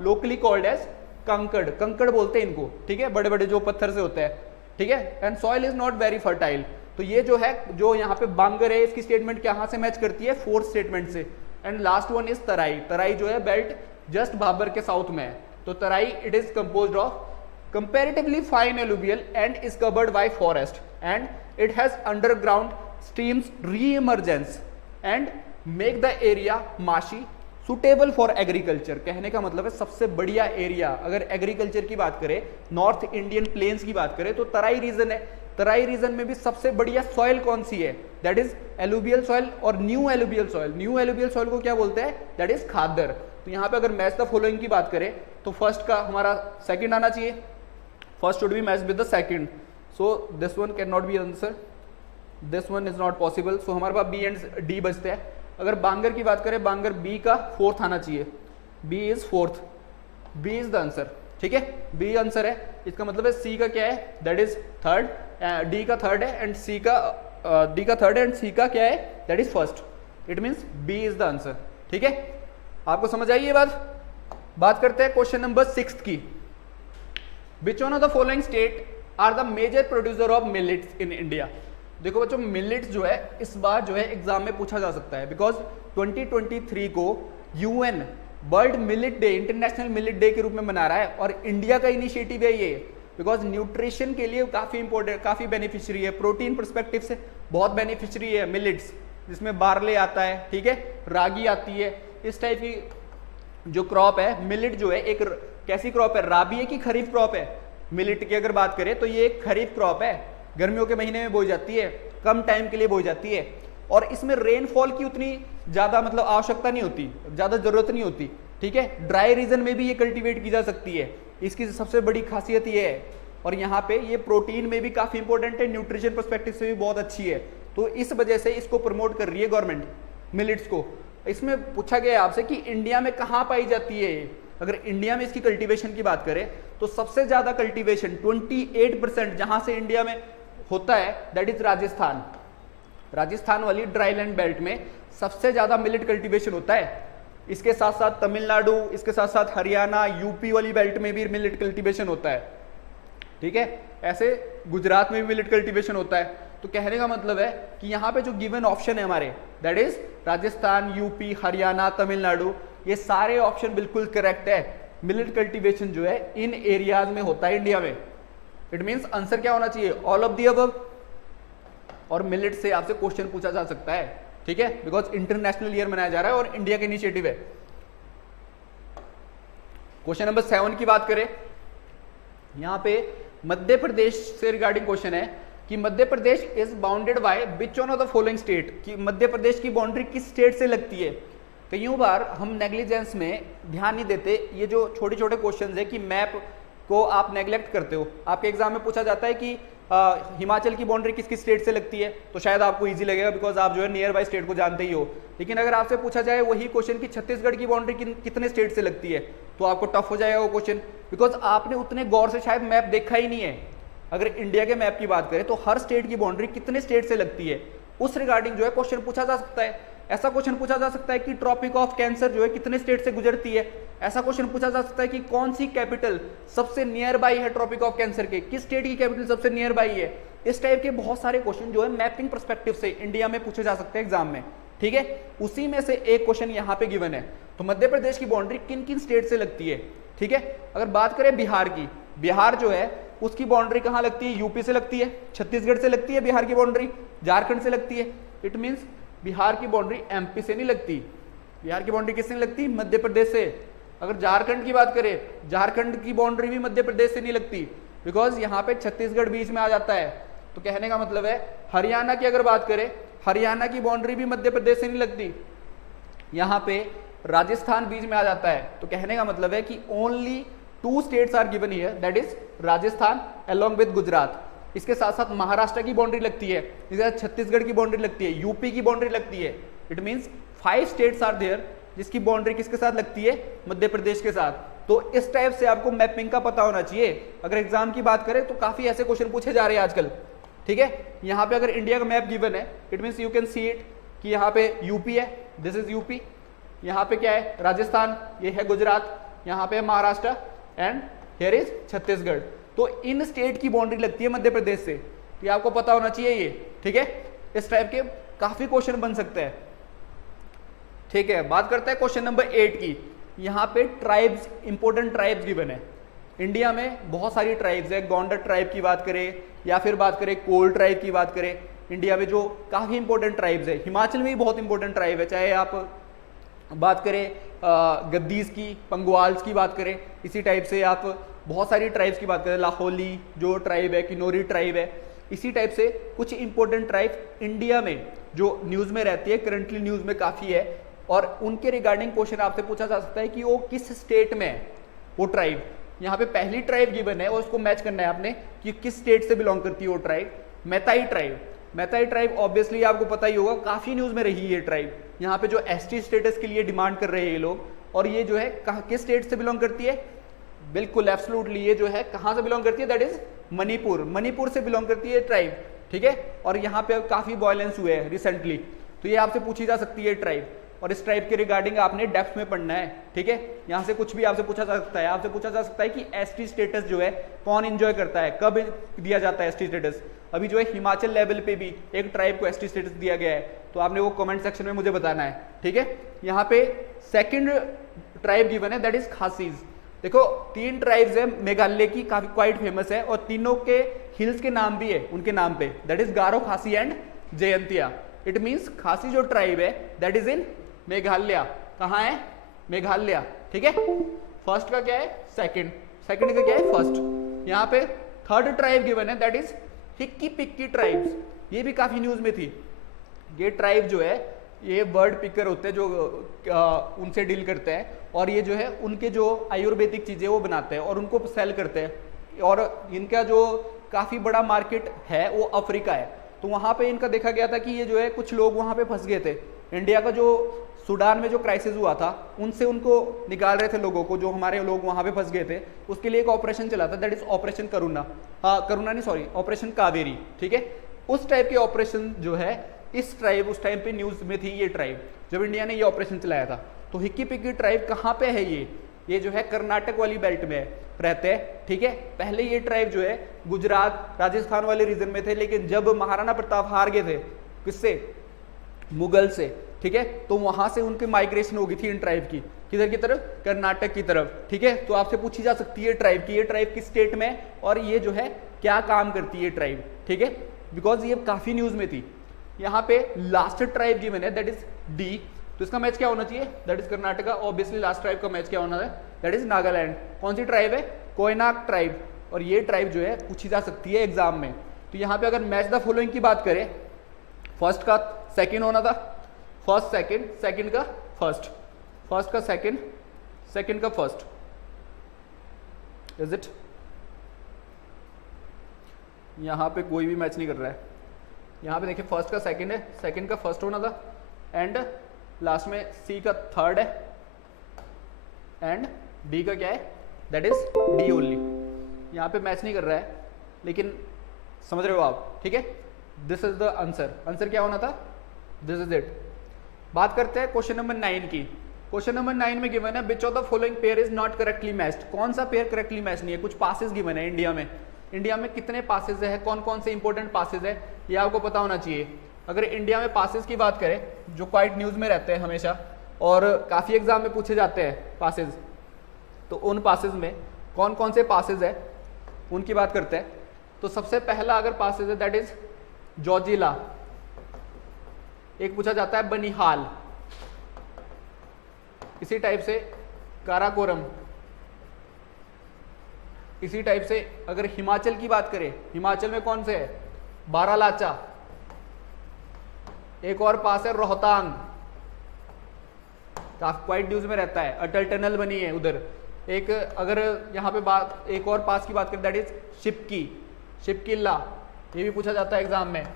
locally called as कंकड़। कंकड़ बोलते हैं इनको, ठीक है, बड़े बड़े जो पत्थर से होते हैं, ठीक है, and soil is not very fertile. तो ये जो है, जो यहाँ पे बांगर है, इसकी स्टेटमेंट कहाँ से मैच करती है? फोर्थ स्टेटमेंट से। एंड लास्ट वन इज तराई। तराई जो है बेल्ट जस्ट भाबर के साउथ में है, तो Terai it is composed of comparatively fine alluvial and is covered by forest and it has underground streams re-emergence and make the area marshy suitable for agriculture। कहने का मतलब है सबसे बढ़िया एरिया अगर एग्रीकल्चर की बात करें, नॉर्थ इंडियन प्लेन्स की बात करें, तो तराई रीजन है। तराई रीजन में भी सबसे बढ़िया सॉइल कौन सी है? दैट इज एलुवियल सॉइल और new alluvial soil. New alluvial soil को क्या बोलते हैं? दैट इज खादर। तो यहाँ पे अगर मैच द फॉलोइंग की बात करें तो फर्स्ट का हमारा सेकंड आना चाहिए, first should be matched with the second, so this one cannot be answer, this one is not possible, so हमारे पास B and D बचते हैं। अगर बांगर की बात करें, बांगर B का फोर्थ आना चाहिए, B is fourth, B is the answer, ठीक है, B आंसर है। इसका मतलब है C का क्या है? दैट इज थर्ड, D का थर्ड है एंड C का D का थर्ड है एंड C का क्या है? That is first. It means B is the answer, ठीक है। आपको समझ आई ये बात करते हैं क्वेश्चन नंबर 6 की। Which one of the following state are the major producer of millets in India? देखो बच्चों, मिलेट्स जो है इस बार जो है एग्जाम में पूछा जा सकता है, बिकॉज 2023 को UN world millet day, international millet day के रूप में मना रहा है और इंडिया का इनिशिएटिव है ये, बिकॉज न्यूट्रिशन के लिए काफी इंपॉर्टेंट, काफी बेनिफिशियरी है, प्रोटीन परस्पेक्टिव से बहुत बेनिफिशियरी है मिलेट्स, जिसमें बार्ले आता है, ठीक है, रागी आती है, इस टाइप की जो क्रॉप है। मिलेट जो है एक कैसी क्रॉप है? राबी है कि खरीफ क्रॉप है? मिलेट की अगर बात करें तो ये एक खरीफ क्रॉप है, गर्मियों के महीने में बोई जाती है, कम टाइम के लिए बोई जाती है और इसमें रेनफॉल की उतनी ज्यादा मतलब आवश्यकता नहीं होती, ज्यादा जरूरत नहीं होती, ठीक है। ड्राई रीजन में भी ये कल्टीवेट की जा सकती है, इसकी सबसे बड़ी खासियत ये है। और यहाँ पे ये प्रोटीन में भी काफी इंपॉर्टेंट है, न्यूट्रिशन पर्सपेक्टिव से भी बहुत अच्छी है, तो इस वजह से इसको प्रमोट कर रही है गवर्नमेंट मिलेट्स को। इसमें पूछा गया आपसे कि इंडिया में कहाँ पाई जाती है। अगर इंडिया में इसकी कल्टीवेशन की बात करें तो सबसे ज्यादा कल्टीवेशन 28% जहां से इंडिया में होता है दैट इज राजस्थान। राजस्थान वाली ड्राई लैंड बेल्ट में सबसे ज्यादा मिलेट कल्टीवेशन होता है। इसके साथ साथ तमिलनाडु, इसके साथ साथ हरियाणा, यूपी वाली बेल्ट में भी मिलेट कल्टीवेशन होता है, ठीक है। ऐसे गुजरात में भी मिलेट कल्टीवेशन होता है। तो कहने का मतलब है कि यहाँ पे जो गिवन ऑप्शन है हमारे that is Rajasthan, UP, Haryana, Tamil Nadu, ये सारे ऑप्शन बिल्कुल करेक्ट है। मिलेट कल्टीवेशन जो है इन एरियाज में होता है इंडिया में। इट मींस आंसर क्या होना चाहिए, ऑल ऑफ दी अबव। और मिलेट से आपसे क्वेश्चन पूछा जा सकता है, ठीक है, बिकॉज इंटरनेशनल ईयर मनाया जा रहा है और इंडिया का इनिशिएटिव है। क्वेश्चन नंबर 7 की बात करें, यहां पे मध्य प्रदेश से रिगार्डिंग क्वेश्चन है कि Madhya Pradesh is bounded by which one of the following state, कि मध्य प्रदेश की बाउंड्री किस स्टेट से लगती है। कईयों बार हम नेग्लिजेंस में ध्यान नहीं देते, ये जो छोटे छोटे क्वेश्चन है कि मैप को आप नेग्लेक्ट करते हो। आपके एग्जाम में पूछा जाता है कि हिमाचल की बाउंड्री किस किस स्टेट से लगती है, तो शायद आपको इजी लगेगा बिकॉज आप जो है नियर बाय स्टेट को जानते ही हो। लेकिन अगर आपसे पूछा जाए वही क्वेश्चन कि छत्तीसगढ़ की बाउंड्री कितने स्टेट से लगती है, तो आपको टफ हो जाएगा वो क्वेश्चन, बिकॉज आपने उतने गौर से शायद मैप देखा ही नहीं है। अगर इंडिया के मैप की बात करें तो हर स्टेट की बाउंड्री कितने स्टेट से लगती है उस रिगार्डिंग जो है क्वेश्चन पूछा जा सकता है। ऐसा क्वेश्चन पूछा जा सकता है कि ट्रॉपिक ऑफ कैंसर जो है कितने स्टेट से गुजरती है। ऐसा क्वेश्चन पूछा जा सकता है कि कौन सी कैपिटल सबसे नियर बाई है ट्रॉपिक ऑफ कैंसर के, किस स्टेट की कैपिटल सबसे नियर बाई है। इस टाइप के बहुत सारे क्वेश्चन जो है मैपिंग पर्सपेक्टिव से इंडिया में पूछे जा सकते हैं एग्जाम में, ठीक है। उसी में से एक क्वेश्चन यहाँ पे गिवन है। तो मध्य प्रदेश की बाउंड्री किन किन स्टेट से लगती है, ठीक है। अगर बात करें बिहार की, बिहार जो है उसकी बाउंड्री कहाँ लगती है, यूपी से लगती है, छत्तीसगढ़ से लगती है बिहार की बाउंड्री, झारखंड से लगती है। इट मीन्स बिहार की बाउंड्री एमपी से नहीं लगती। बिहार की बाउंड्री किससे नहीं लगती, मध्य प्रदेश से। अगर झारखंड की बात करें, झारखंड की बाउंड्री भी मध्य प्रदेश से नहीं लगती, बिकॉज यहाँ पे छत्तीसगढ़ बीच में आ जाता है। तो कहने का मतलब है हरियाणा की अगर बात करें, हरियाणा की बाउंड्री भी मध्य प्रदेश से नहीं लगती, यहाँ पे राजस्थान बीच में आ जाता है। तो कहने का मतलब है कि only 2 states are given here, that is Rajasthan along with Gujarat. इसके साथ साथ महाराष्ट्र की बाउंड्री लगती है, इसके साथ छत्तीसगढ़ की बाउंड्री लगती है, यूपी की बाउंड्री लगती है। It means 5 states are there जिसकी बाउंड्री किसके साथ लगती है, मध्य प्रदेश के साथ। तो इस टाइप से आपको मैपिंग का पता होना चाहिए। अगर एग्जाम की बात करें तो काफी ऐसे क्वेश्चन पूछे जा रहे हैं आजकल, ठीक है। यहाँ पे अगर इंडिया का मैप गिवन है, it means you can see it कि यहाँ पे यूपी है, दिस इज यूपी, यहाँ पे क्या है राजस्थान, ये है गुजरात, यहाँ पे Maharashtra and here is Chhattisgarh. तो इन स्टेट की बाउंड्री लगती है मध्य प्रदेश से, ये आपको पता होना चाहिए ये, ठीक है। इस टाइप के काफी क्वेश्चन बन सकते हैं, ठीक है। बात करते हैं क्वेश्चन नंबर 8 की। यहाँ पे ट्राइब्स, इंपोर्टेंट ट्राइब्स गिवन है। इंडिया में बहुत सारी ट्राइब्स है, गोंडर ट्राइब की बात करें या फिर बात करें कोल ट्राइब की बात करें, इंडिया में जो काफी इंपोर्टेंट ट्राइब्स है। हिमाचल में भी बहुत इंपोर्टेंट ट्राइब है, चाहे आप बात करें गद्दीस की, पंगवाल्स की बात करें, इसी टाइप से आप बहुत सारी ट्राइब्स की बात करें, लाहौली जो ट्राइब है, किन्नौरी ट्राइब है, इसी टाइप से कुछ इंपोर्टेंट ट्राइब इंडिया में जो न्यूज़ में रहती है, करंटली न्यूज़ में काफ़ी है, और उनके रिगार्डिंग क्वेश्चन आपसे पूछा जा सकता है कि वो किस स्टेट में है वो ट्राइब। यहाँ पे पहली ट्राइब गिवन है और उसको मैच करना है आपने कि किस स्टेट से बिलोंग करती है वो tribe. Maitei tribe, Maitei tribe obviously आपको पता ही होगा, काफ़ी न्यूज़ में रही है ये ट्राइब। यहाँ पे जो एसटी स्टेटस के लिए डिमांड कर रहे हैं ये लोग, और ये जो है किस स्टेट से बिलोंग करती है, बिल्कुल एब्सोल्युटली ये जो है कहाँ से बिलोंग करती है, दैट इज मणिपुर, मणिपुर से बिलोंग करती है ट्राइब, ठीक है। और यहाँ पे काफ़ी वायलेंस हुए हैं रिसेंटली, तो ये आपसे पूछी जा सकती है ट्राइब, और इस ट्राइब के रिगार्डिंग आपने डेप्थ में पढ़ना है, ठीक है। यहाँ से कुछ भी आपसे पूछा जा सकता है, आपसे पूछा जा सकता है कि एसटी स्टेटस जो है कौन एंजॉय करता है, कब दिया जाता है एसटी स्टेटस। अभी जो है हिमाचल लेवल पे भी एक ट्राइब को एसटी स्टेटस दिया गया है, तो आपने वो कमेंट सेक्शन में मुझे बताना है, ठीक है। यहाँ पे सेकंड ट्राइब गिवन है, दैट इज खासीज। देखो 3 ट्राइब्स है मेघालय की, काफी क्वाइट फेमस है, और तीनों के हिल्स के नाम भी है उनके नाम पे, दैट इज गारो, खासी एंड जयंतिया। इट मीन्स खासी जो ट्राइब है दैट इज इन मेघालय। कहाँ है, मेघालय, ठीक है। फर्स्ट का क्या है, सेकंड का क्या है, फर्स्ट। यहाँ पे थर्ड ट्राइब गिवन है, दैट इज हिक्की पिक्की ट्राइब्स। ये भी काफी न्यूज में थी। ये ट्राइब जो है ये बर्ड पिकर होते हैं जो उनसे डील करते हैं, और ये जो है उनके जो आयुर्वेदिक चीजें वो बनाते हैं और उनको सेल करते हैं, और इनका जो काफी बड़ा मार्केट है वो अफ्रीका है। तो वहां पे इनका देखा गया था कि ये जो है कुछ लोग वहां पे फंस गए थे, इंडिया का जो सूडान में जो क्राइसिस हुआ था उनसे उनको निकाल रहे थे लोगों को, जो हमारे लोग वहां पे फंस गए थे, उसके लिए एक ऑपरेशन चला था, दैट इज ऑपरेशन करुणा, करुणा नहीं सॉरी, ऑपरेशन कावेरी, ठीक है। उस टाइप के ऑपरेशन जो है इस ट्राइब उस टाइम पे न्यूज में थी, ये ट्राइब जब इंडिया ने ये ऑपरेशन चलाया था। तो हिक्की पिक्की ट्राइब कहाँ पे है ये जो है कर्नाटक वाली बेल्ट में रहते हैं, ठीक है। पहले ये ट्राइब जो है गुजरात राजस्थान वाले रीजन में थे, लेकिन जब महाराणा प्रताप हार गए थे किससे, मुगल से, ठीक है, तो वहां से उनकी माइग्रेशन हो गई थी इन ट्राइब की, किधर की तरफ, कर्नाटक की तरफ, ठीक है। तो आपसे पूछी जा सकती है ट्राइब की, ये ट्राइब किस स्टेट में और ये जो है क्या काम करती है ट्राइब, ठीक है, बिकॉज ये काफी न्यूज में थी। यहाँ पे लास्ट ट्राइब गिवन है दैट इज डी, तो इसका मैच क्या होना चाहिए, that is Karnataka. Obviously last tribe का मैच क्या होना है, दैट इज नागालैंड। कौन सी ट्राइब है, कोयनाक ट्राइब, और ये ट्राइब जो है पूछी जा सकती है एग्जाम में। तो यहाँ पे अगर मैच द फॉलोइंग की बात करें, फर्स्ट का सेकंड होना था, फर्स्ट सेकंड, सेकंड का फर्स्ट, फर्स्ट का सेकंड, सेकंड का फर्स्ट, इज इट। यहाँ पे कोई भी मैच नहीं कर रहा है, यहाँ पे देखिए फर्स्ट का सेकंड है, सेकंड का फर्स्ट होना था, एंड लास्ट में सी का थर्ड है, एंड डी का क्या है, दैट इज डी ओनली। यहाँ पे मैच नहीं कर रहा है, लेकिन समझ रहे हो आप, ठीक है। This is the answer, answer क्या होना था, दिस इज इट। बात करते हैं क्वेश्चन नंबर 9 की। क्वेश्चन नंबर 9 में गिवन है which of the following pair is not correctly matched. कौन सा पेयर करेक्टली मैच नहीं है, कुछ पासेस गिवन है इंडिया में, इंडिया में कितने पासेस है, कौन कौन से इंपॉर्टेंट पासेस है, ये आपको पता होना चाहिए। अगर इंडिया में पासेस की बात करें, जो क्वाइट न्यूज में रहते हैं हमेशा और काफी एग्जाम में पूछे जाते हैं पासेस, तो उन पासेस में कौन कौन से पासेस है उनकी बात करते हैं। तो सबसे पहला अगर पासेस है दैट इज जोजिला, एक पूछा जाता है बनिहाल, इसी टाइप से काराकोरम, इसी टाइप से अगर हिमाचल की बात करें, हिमाचल में कौन से है, बारालाचा, एक और पास है रोहतांग, क्वाइट न्यूज में रहता है, अटल टनल बनी है उधर। एक अगर यहाँ पे बात एक और पास की बात करें दैट इज शिपकी, शिपकिल्ला, ये भी पूछा जाता है एग्जाम में,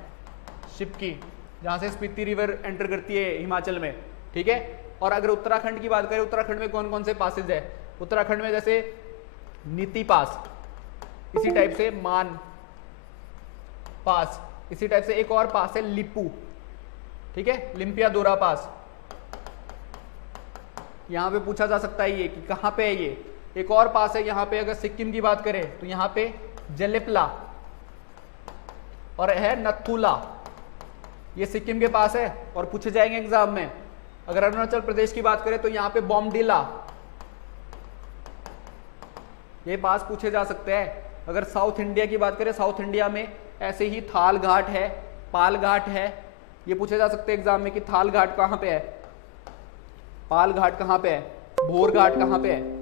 शिपकी, जहां से स्पीति रिवर एंटर करती है हिमाचल में, ठीक है। और अगर उत्तराखंड की बात करें, उत्तराखंड में कौन कौन से पासेज है, उत्तराखंड में जैसे नीति पास, इसी टाइप से मान पास, इसी टाइप से एक और पास है लिपू, ठीक है, लिम्पिया दोरा पास। यहां पे पूछा जा सकता है ये कि कहां पे है ये। एक और पास है यहाँ पे, अगर सिक्किम की बात करें तो यहाँ पे जलेपला और है नथुला, ये सिक्किम के पास है और पूछे जाएंगे एग्जाम में। अगर अरुणाचल प्रदेश की बात करें तो यहाँ पे बॉम्डिला, ये पास पूछे जा सकते हैं। अगर साउथ इंडिया की बात करें, साउथ इंडिया में ऐसे ही थाल घाट है, पाल घाट है, ये पूछे जा सकते हैं एग्जाम में कि थाल घाट कहां पे है, पाल घाट कहां पे है, भोर घाट कहां पे है।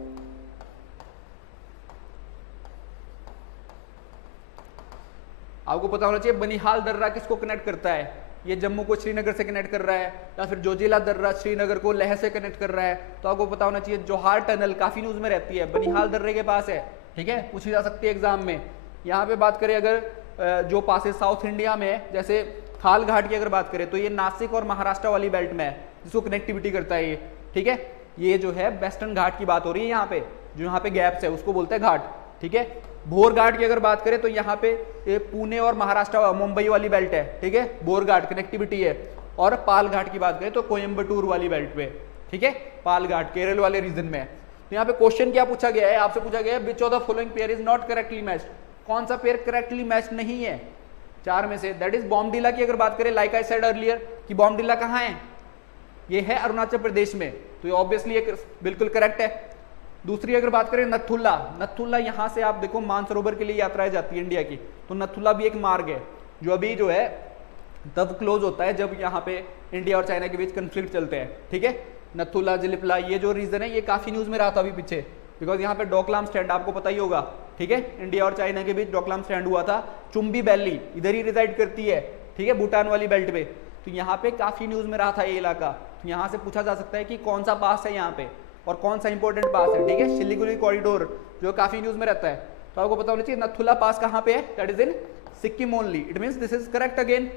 आपको पता होना चाहिए बनिहाल दर्रा किसको कनेक्ट करता है, ये जम्मू को श्रीनगर से कनेक्ट कर रहा है, या फिर जोजिला दर्रा श्रीनगर को लेह से कनेक्ट कर रहा है। तो आपको पता होना चाहिए जोहार टनल काफी न्यूज में रहती है, बनिहाल दर्रे के पास है, ठीक है, पूछी जा सकती है एग्जाम में। यहाँ पे बात करें अगर जो पासेस साउथ इंडिया में है, जैसे थाल घाट की अगर बात करें तो ये नासिक और महाराष्ट्र वाली बेल्ट में है, जिसको कनेक्टिविटी करता है ये, ठीक है। ये जो है वेस्टर्न घाट की बात हो रही है, यहाँ पे जो यहाँ पे गैप्स है उसको बोलते हैं घाट, ठीक है। भोर घाट की अगर बात करें तो यहाँ पे पुणे और महाराष्ट्र मुंबई वाली बेल्ट है, ठीक है, भोर घाट कनेक्टिविटी है। और पाल घाट की बात करें तो कोयम्बटूर वाली बेल्ट पे, ठीक है, पाल घाट केरल वाले रीजन में। तो यहाँ पे क्वेश्चन क्या पूछा गया है, आपसे पूछा गया है which of the following pair is not correctly matched, कौन सा पेयर करेक्टली मैच नहीं है चार में से। दैट इज बॉम्डिला की अगर बात करें, लाइक आई सेड अर्लियर कि बॉम्डिला कहाँ है, ये है अरुणाचल प्रदेश में, तो ये ऑब्वियसली बिल्कुल करेक्ट है। दूसरी अगर बात करें नथुला, नथुला यहाँ से आप देखो मानसरोवर के लिए यात्राएं जाती है इंडिया की, तो नथुला भी एक मार्ग है जो अभी जो है तब क्लोज होता है जब यहाँ पे इंडिया और चाइना के बीच कंफ्लिक्ट चलते हैं, ठीक है। नथुला जलिपला ये जो रीजन है ये काफी न्यूज में रहा था अभी पीछे, बिकॉज यहाँ पे डोकलाम स्टैंड आपको पता ही होगा, ठीक है, इंडिया और चाइना के बीच डोकलाम स्टैंड हुआ था। चुम्बी वैली इधर ही रिजाइड करती है, ठीक है, भूटान वाली बेल्ट पे, तो यहाँ पे काफी न्यूज में रहा था ये इलाका। तो यहाँ से पूछा जा सकता है कि कौन सा पास है यहाँ पे और कौन सा इंपॉर्टेंट पास है, ठीक है। सिलीगुड़ी कॉरिडोर जो काफी न्यूज में रहता है, तो आपको पता होना चाहिए नथुला पास कहाँ पे है, that is in Sikkim only, it means this is correct again.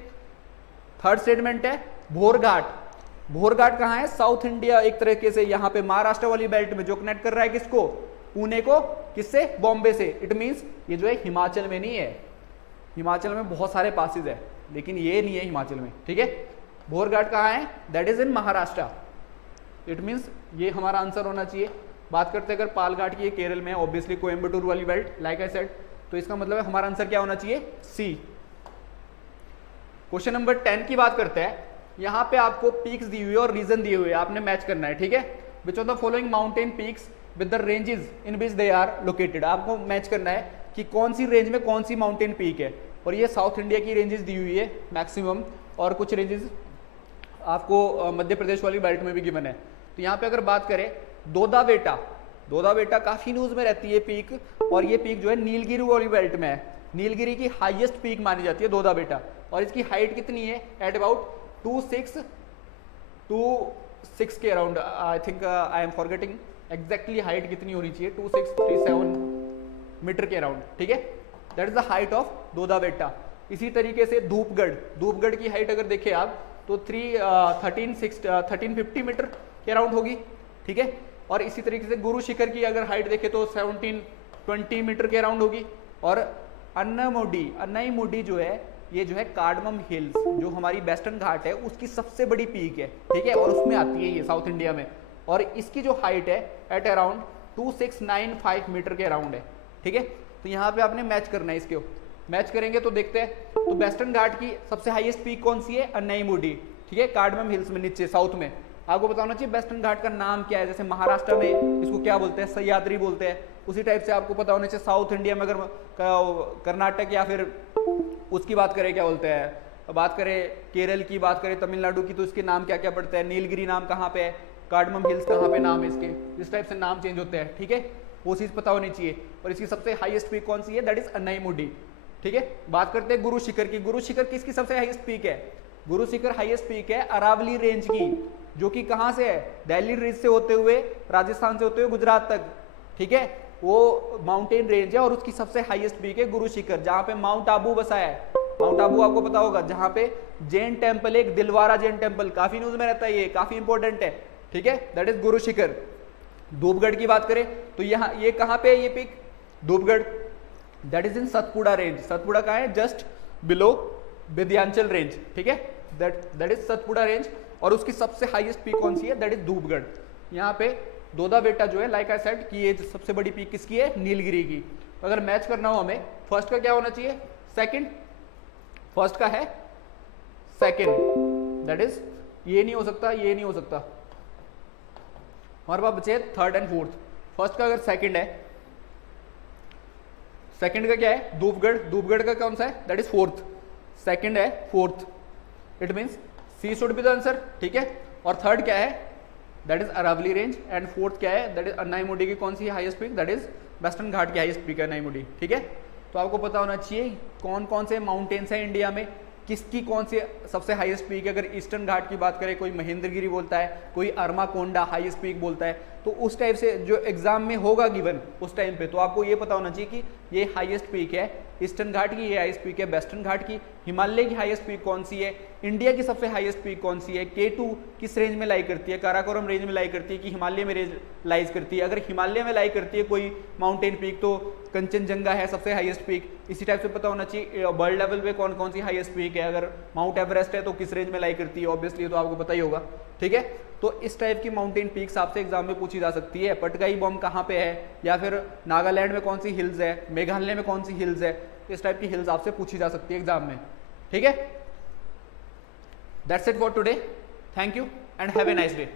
Third statement है भोर घाट, भोरघाट कहाँ है? साउथ इंडिया, एक तरीके से यहाँ पे महाराष्ट्र वाली बेल्ट में, जो कनेक्ट कर रहा है किसको? पुणे को किससे? बॉम्बे से। इट मीन्स ये जो है हिमाचल में नहीं है, हिमाचल में बहुत सारे पासेज है लेकिन ये नहीं है हिमाचल में, ठीक है। भोरघाट कहाँ है? That is in Maharashtra. It means ये हमारा आंसर होना चाहिए। बात करते हैं अगर पालघाट की, ये केरल में है, ऑब्वियसली कोयम्बटूर वाली बेल्ट, लाइक आई सेड, तो इसका मतलब है हमारा आंसर क्या होना चाहिए? सी। क्वेश्चन नंबर 10 की बात करते हैं। यहाँ पे आपको पीक्स दी हुई है और रीजन दिए हुए, आपने मैच करना है, ठीक है। Which of the following mountain peaks with the ranges in which they are located, आपको मैच करना है कि कौन सी रेंज में कौन सी माउंटेन पीक है। और ये साउथ इंडिया की रेंजेस दी हुई है मैक्सिमम, और कुछ रेंजेस आपको मध्य प्रदेश वाली बेल्ट में भी गिवन है। तो यहाँ पे अगर बात करें दोदा बेटा, दोदा बेटा काफी न्यूज में रहती है पीक, और ये पीक जो है नीलगिरी वाली बेल्ट में है। नीलगिरी की हाईएस्ट पीक मानी जाती है दोदा बेटा, और इसकी हाइट कितनी है? एट अबाउट 26 के around, I think I am forgetting exactly height कितनी होनी चाहिए, 2637 मीटर के अराउंड, ठीक है। That is the height of Dodda Betta. इसी तरीके से धूपगढ़, धूपगढ़ की हाइट अगर देखें आप तो 1350 मीटर के अराउंड होगी, ठीक है। और इसी तरीके से गुरु शिखर की अगर हाइट देखें तो 1720 मीटर के अराउंड होगी। और अन्नाईमुडी जो है, ये जो है कार्डमम हिल्स, जो हमारी वेस्टर्न घाट है उसकी सबसे बड़ी पीक है, ठीक है, और उसमें आती है ये साउथ इंडिया में, और इसकी जो हाइट है एट अराउंड 2695 मीटर के अराउंड है, ठीक है। तो यहाँ पे आपने मैच करना है, इसके मैच करेंगे तो देखते हैं। तो वेस्टर्न घाट की सबसे हाईएस्ट पीक कौन सी है? अन्नाईमुडी, ठीक है, कार्डमम हिल्स में नीचे साउथ में। आपको बताना चाहिए वेस्टर्न घाट का नाम क्या है, जैसे महाराष्ट्र में इसको क्या बोलते हैं? सह्याद्री बोलते हैं। उसी टाइप से आपको पता होना चाहिए साउथ इंडिया में, अगर कर्नाटक या फिर उसकी बात करें क्या बोलते हैं, बात करें केरल की, बात करें तमिलनाडु की, तो इसके नाम क्या क्या पड़ते हैं? नीलगिरी नाम कहाँ पे है, कार्डमम हिल्स कहाँ पे नाम है इसके, इस टाइप से नाम चेंज होते हैं, ठीक है, वो चीज पता होनी चाहिए। और इसकी सबसे हाईएस्ट पीक कौन सी है? दैट इज अन्नाईमुडी, ठीक है। बात करते हैं गुरु शिखर की। गुरु शिखर किसकी सबसे हाईएस्ट पीक है? गुरु शिखर हाईएस्ट पीक है अरावली रेंज की, जो कि कहां से है? दिल्ली रेंज से होते हुए, राजस्थान से होते हुए गुजरात तक, ठीक है, वो माउंटेन रेंज है, और उसकी सबसे हाईएस्ट पीक है गुरु शिखर, जहां पे माउंट आबू बसा है। माउंट आबू आपको पता होगा, जहां पे जैन टेम्पल, एक दिलवारा जैन टेम्पल, काफी न्यूज में रहता है, ये काफी इंपॉर्टेंट है, ठीक है, दैट इज गुरु शिखर। धूपगढ़ की बात करें तो यहाँ ये कहां पे है ये peak? Dhupgarh, that is in Satpura range. Satpura कहाँ है? जस्ट बिलो विंध्याचल रेंज, ठीक है, दैट इज सतपुड़ा रेंज। और उसकी सबसे हाईएस्ट पीक कौन सी है? That is Dhupgarh. यहाँ पे दोदा बेटा जो है, लाइक आई सेड कि ये सबसे बड़ी पीक किसकी है? नीलगिरी की। तो अगर मैच करना हो हमें, फर्स्ट का क्या होना चाहिए? सेकंड, फर्स्ट का है सेकंड, दैट इज ये नहीं हो सकता, ये नहीं हो सकता, हमारे पास बचे थर्ड एंड फोर्थ। फर्स्ट का अगर सेकंड है, सेकंड का क्या है? धूपगढ़, धूपगढ़ का कौन सा है? दैट इज फोर्थ, सेकंड है fourth, it means C should be the answer, ठीक है। और थर्ड क्या है? That is Aravalli range, and fourth क्या है? दैट इज अन्नाईमुडी की कौन सी highest peak? That is western Ghat की हाईएस्ट पीक है अन्नाईमुडी, ठीक है। तो आपको पता होना चाहिए कौन कौन से माउंटेन्स हैं इंडिया में, किसकी कौन सी सबसे हाईएस्ट पीक है। अगर ईस्टर्न घाट की बात करें, कोई महेंद्रगिरी बोलता है, कोई अरमाकोंडा हाईएस्ट पीक बोलता है, तो उस टाइप से जो एग्जाम में होगा गिवन उस टाइम पे, तो आपको ये पता होना चाहिए कि ये हाईएस्ट पीक है ईस्टर्न घाट की, ये हाईएस्ट पीक है वेस्टर्न घाट की। हिमालय की हाईएस्ट पीक कौन सी है? इंडिया की सबसे हाईएस्ट पीक कौन सी है? K2 किस रेंज में लाई करती है? काराकोरम रेंज में लाई करती है कि हिमालय में रेंज लाइज करती है? अगर हिमालय में लाई करती है कोई माउंटेन पीक तो कंचनजंगा है सबसे हाईएस्ट पीक। इसी टाइप से पता होना चाहिए वर्ल्ड लेवल पे कौन कौन सी हाईएस्ट पीक है। अगर माउंट एवरेस्ट है तो किस रेंज में लाई करती है, ऑब्वियसली तो आपको पता ही होगा, ठीक है। तो इस टाइप की माउंटेन पीक्स आपसे एग्जाम में पूछी जा सकती है। पटकाई बम कहाँ पे है, या फिर नागालैंड में कौन सी हिल्स है, मेघालय में कौन सी हिल्स है, इस टाइप की हिल्स आपसे पूछी जा सकती है एग्जाम में, ठीक है। That's it for today, thank you and have a nice day.